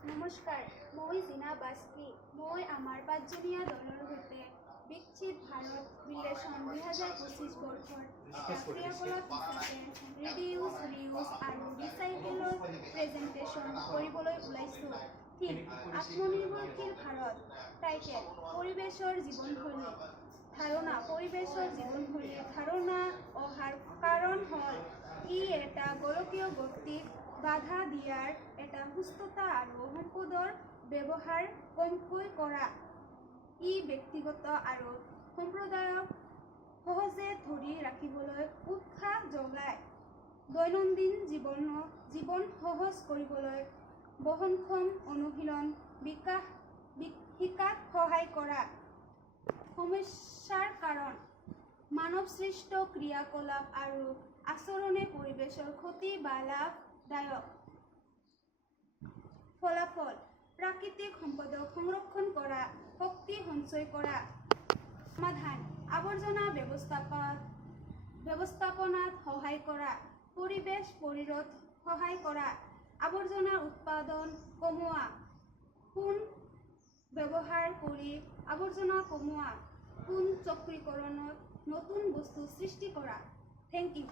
নমস্কাৰ, মই জিনা বাস্কি। মই আমাৰ পাঁচজনীয়া দলৰ সৈতে বিকশিত ভাৰত বিলেচন 2025 বৰ্ষৰ ক্ৰিয়াকলাপ হিচাপে ৰিডিউচ, ৰিউজ আৰু ৰিচাইকেলৰ প্ৰেজেণ্টেশ্যন কৰিবলৈ ওলাইছোঁ। থিম: আত্মনিৰ্ভৰশীল ভাৰত। টাইটেল: পৰিৱেশৰ জীৱনশৈলী। ধাৰণা: পৰিৱেশৰ জীৱনশৈলীৰ ধাৰণা অহাৰ কাৰণ হ'ল ই এটা গোলকীয় গতিক বাধা দিয়াৰ এটা সুস্থতা আৰু সম্পদৰ ব্যৱহাৰ কমকৈ কৰা। ই ব্যক্তিগত আৰু সম্প্ৰদায়ক সহজে ধৰি ৰাখিবলৈ উৎসাহ যোগায়। দৈনন্দিন জীৱন সহজ কৰিবলৈ বহনক্ষম অনুশীলন শিকাত সহায় কৰা। সমস্যাৰ কাৰণ: মানৱসৃষ্ট ক্ৰিয়াকলাপ আৰু আচৰণে পৰিৱেশৰ ক্ষতি বা লাভদায়ক। ফলাফল: প্ৰাকৃতিক সম্পদক সংৰক্ষণ কৰা, শক্তি সঞ্চয় কৰা। সমাধান: আৱৰ্জনা ব্যৱস্থাপনাত সহায় কৰা, পৰিৱেশ পৰিৰোধ সহায় কৰা, আৱৰ্জনাৰ উৎপাদন কমোৱা, পুন ব্যৱহাৰ কৰি আৱৰ্জনা কমোৱা, পুনঃচক্ৰীকৰণত নতুন বস্তু সৃষ্টি কৰা। Thank U.